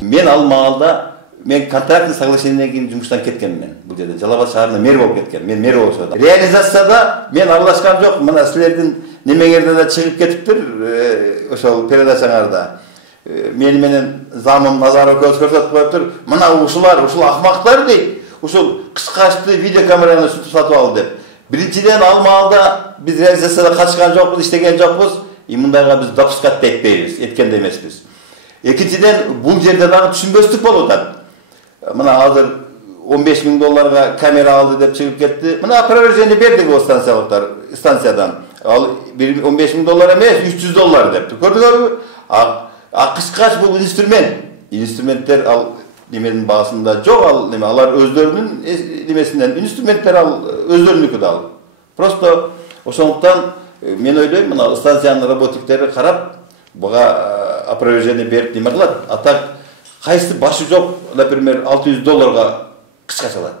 Мен ал маалда мен контрактный соглашениеден кийин жумуштан кеткенмин. Бул жерде Жалал Абад шаарына мэр болуп кеткен. Мен мэр болуп жатам. Реализацияда мен аралашкан жок. Мына силердин немеңерден да чыгып кетиптир. Ошол передачаңарда. Мени менен замым Назаров көз көрсөтүп коюптур. Мына ушулар, ушул акмактар дейт. Ушул кыскачты видеокамераны сатып ал деп. Биринчиден ал маалда биз реализацияда катышкан жокпуз, иштеген жокпуз. Мындайга биз допускат этпейбиз, эткен да эмеспиз. Экинчиден бул жерде дагы түшүнбөстүк болуп атат. Мына азыр $15,000 камера алды деп чыгып кетти. Мына опровержение бердик о станциядан. Ал $15,000 эмес, $300 депти. Көрдүңөрбү? Кыскач бул инструмент. Инструменттер ал неменин баасында жок, ал неме алар өздөрүнүн немесинен инструменттер ал өздөрүнүкү да ал. Просто ошондуктан мен ойлойм, мына станциянын работниктери карап, буга опровержение берип неме кылат. А так кайсы башы жок, например, $600 кыскач алат.